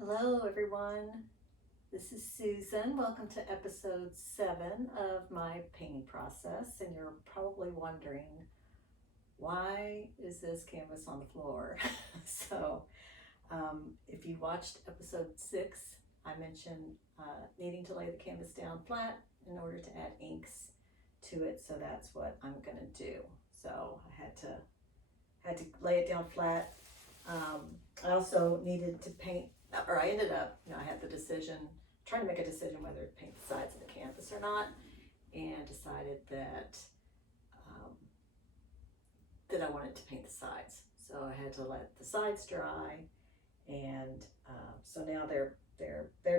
Hello everyone, this is Susan. Welcome to episode 7 of my painting process, and you're probably wondering, why is this canvas on the floor? So if you watched episode 6, I mentioned needing to lay the canvas down flat in order to add inks to it, so that's what I'm going to do. So I had to lay it down flat. I also needed to paint, or I ended up, I had the decision, trying to make a decision whether to paint the sides of the canvas or not, and decided that that I wanted to paint the sides. So I had to let the sides dry, and so now they're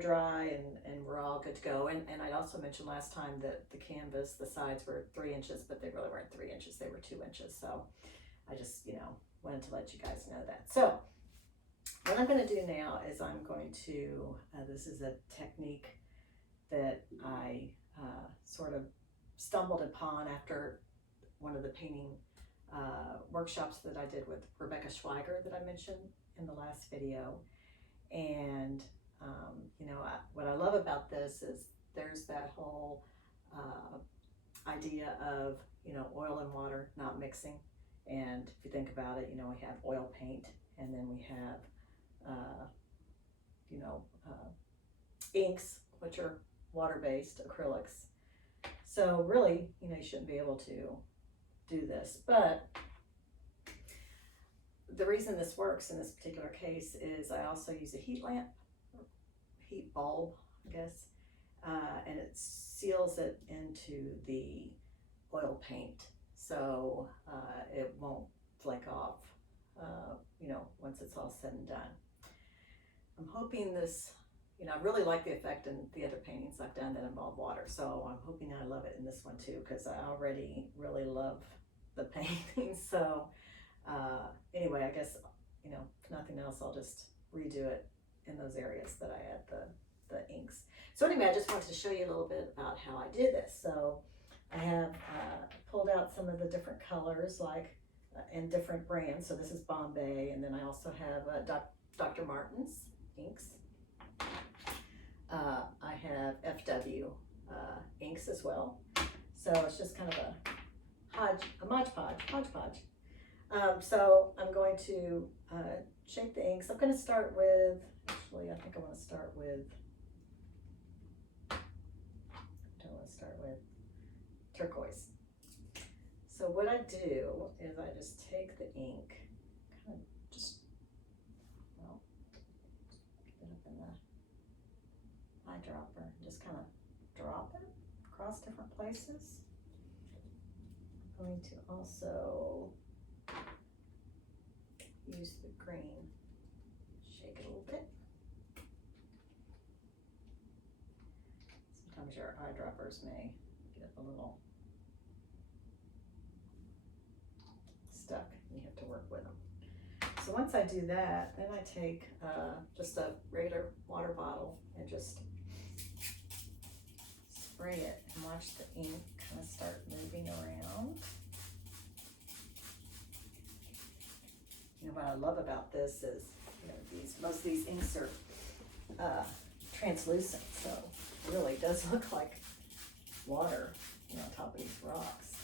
dry, and we're all good to go. And I also mentioned last time that the canvas, the sides were 3 inches, but they really weren't 3 inches, they were 2 inches. So I just, wanted to let you guys know that. So what I'm going to do now is I'm going to, this is a technique that I sort of stumbled upon after one of the painting workshops that I did with Rebecca Schweiger that I mentioned in the last video. And, what I love about this is there's that whole idea of, oil and water not mixing. And if you think about it, we have oil paint, and then we have inks, which are water-based acrylics. So really, you shouldn't be able to do this. But the reason this works in this particular case is I also use a heat lamp, heat bulb, I guess, and it seals it into the oil paint. So it won't flake off, once it's all said and done. I'm hoping this, I really like the effect in the other paintings I've done that involve water. So I'm hoping I love it in this one too, because I already really love the painting. So anyway, I guess, if nothing else, I'll just redo it in those areas that I add the inks. So anyway, I just wanted to show you a little bit about how I did this. So I have pulled out some of the different colors, like and different brands. So this is Bombay, and then I also have Dr. Martin's inks. I have FW inks as well. So it's just kind of a hodgepodge. So I'm going to shake the inks. I'm going to start with, actually, I think I want to start with, turquoise. So what I do is I just take the ink, kind of just, get it up in the eyedropper, and just kind of drop it across different places. I'm going to also use the green, shake it a little bit. Sometimes your eyedroppers may get a little stuck, and you have to work with them. So once I do that, then I take just a regular water bottle and just spray it, and watch the ink kind of start moving around. What I love about this is, most of these inks are translucent, so it really does look like water, on top of these rocks.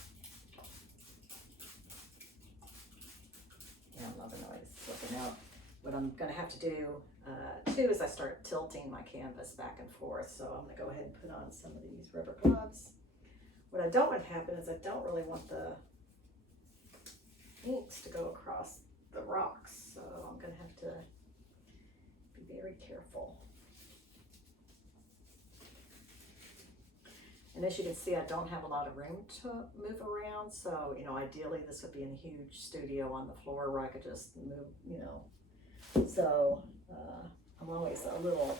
Yeah, I'm loving the way this is looking out. What I'm going to have to do too is I start tilting my canvas back and forth. So I'm going to go ahead and put on some of these rubber gloves. What I don't want to happen is I don't really want the inks to go across the rocks. So I'm going to have to be very careful. And as you can see, I don't have a lot of room to move around. So, ideally this would be in a huge studio on the floor where I could just move, So I'm always a little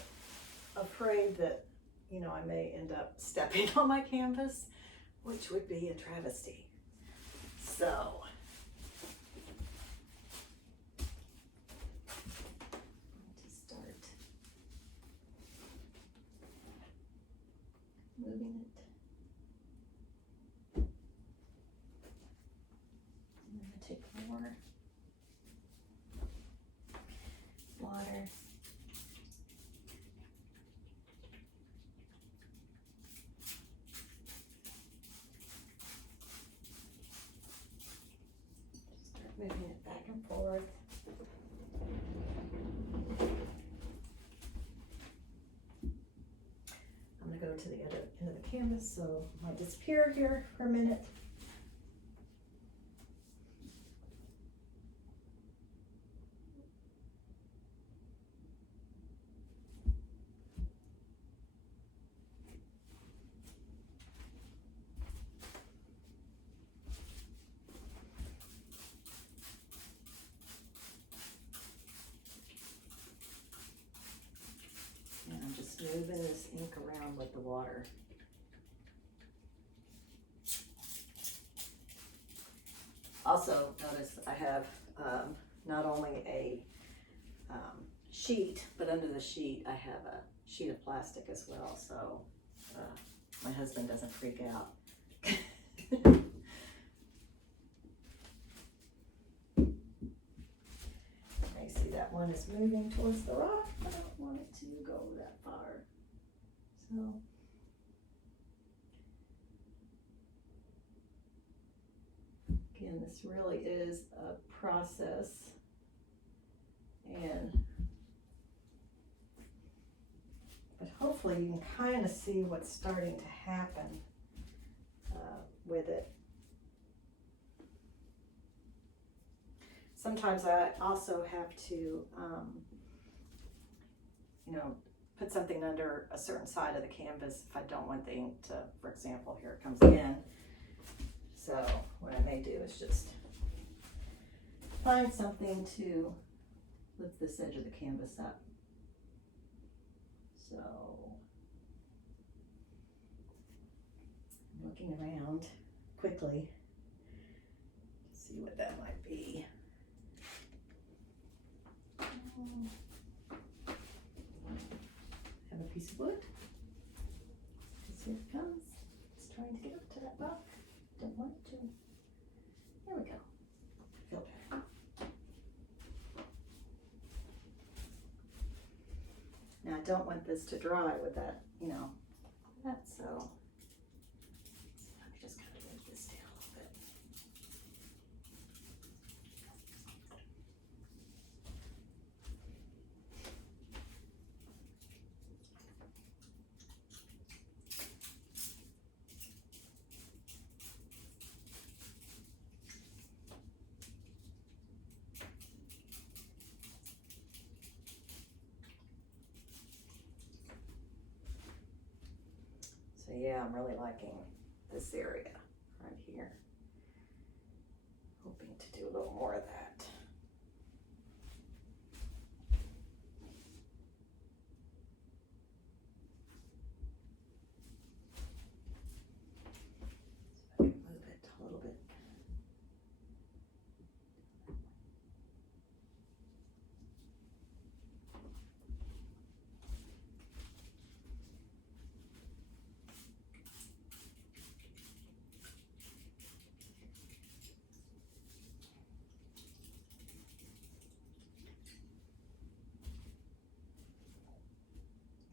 afraid that, I may end up stepping on my canvas, which would be a travesty. So just start moving it. Take more water and forth. I'm gonna go to the other end of the canvas, so I might disappear here for a minute. And I'm just moving this ink around with the water. Also, notice I have not only a sheet, but under the sheet I have a sheet of plastic as well, so my husband doesn't freak out. I see that one is moving towards the rock. I don't want it to go that far. So again, this really is a process, but hopefully you can kind of see what's starting to happen with it. Sometimes I also have to, you know, put something under a certain side of the canvas if I don't want the ink to, for example, here it comes again. So what I may do is just find something to lift this edge of the canvas up. So I'm looking around quickly to see what that might be. Have a piece of wood. Let's see if it comes. It's trying to get up to that rock. Don't want it to. There we go. I feel better. Now I don't want this to dry with that, you know, that, so let me just kind of move this down a little bit. So yeah, I'm really liking this area right here. Hoping to do a little more of that. So if I can move it a little bit.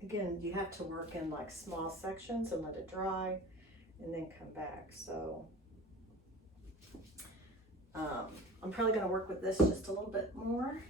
Again, you have to work in like small sections and let it dry and then come back. So I'm probably going to work with this just a little bit more.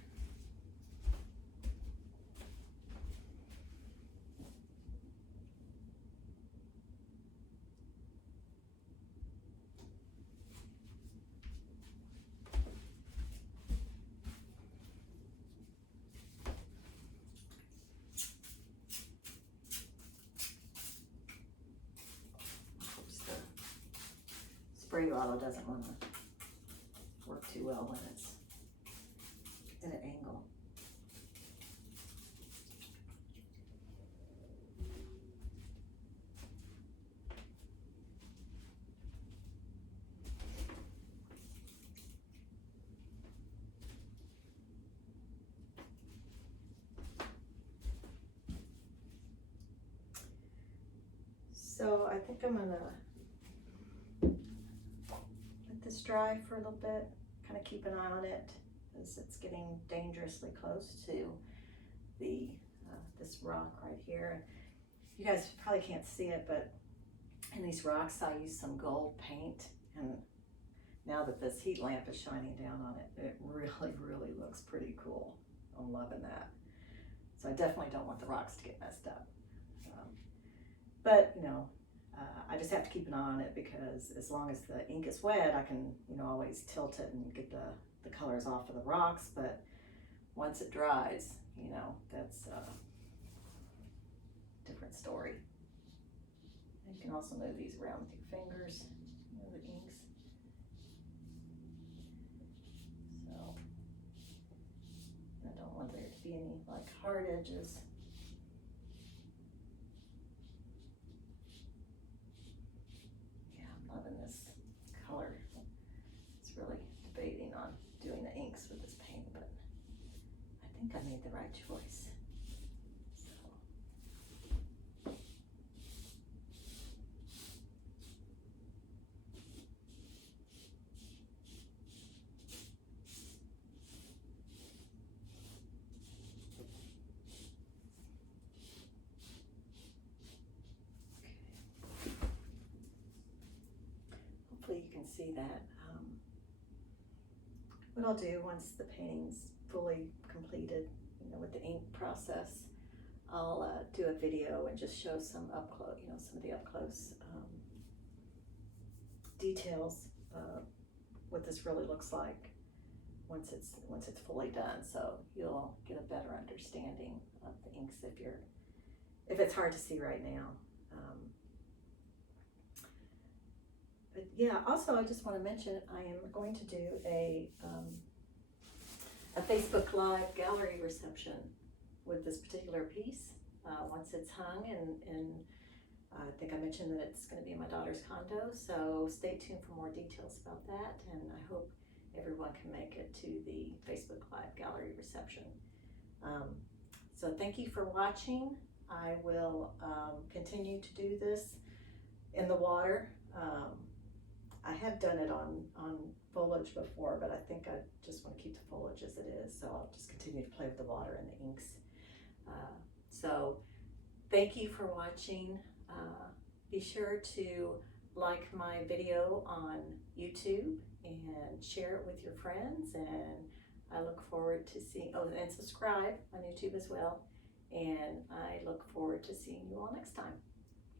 Spray bottle doesn't want to work too well when it's at an angle. So I think I'm gonna let this dry for a little bit, kind of keep an eye on it as it's getting dangerously close to the this rock right here. You guys probably can't see it, but in these rocks I use some gold paint, and now that this heat lamp is shining down on it, it really, really looks pretty cool. I'm loving that. So I definitely don't want the rocks to get messed up. But, you know, I just have to keep an eye on it, because as long as the ink is wet, I can, you know, always tilt it and get the colors off of the rocks. But once it dries, you know, that's a different story. You can also move these around with your fingers, you know, the inks. So I don't want there to be any like hard edges. Yeah, I'm loving this color. It's really debating on doing the inks with this paint, but I think I made the right choice. Hopefully you can see that. What I'll do once the painting's fully completed, you know, with the ink process, I'll do a video and just show some up close, you know, some of the up close details, what this really looks like once it's fully done. So you'll get a better understanding of the inks if it's hard to see right now. But yeah, also I just want to mention I am going to do a Facebook Live gallery reception with this particular piece once it's hung, and I think I mentioned that it's going to be in my daughter's condo, so stay tuned for more details about that, and I hope everyone can make it to the Facebook Live gallery reception. So thank you for watching. I will continue to do this in the water. I have done it on foliage before, but I think I just want to keep the foliage as it is, so I'll just continue to play with the water and the inks. So thank you for watching. Be sure to like my video on YouTube and share it with your friends, and I look forward to seeing, and subscribe on YouTube as well, and I look forward to seeing you all next time.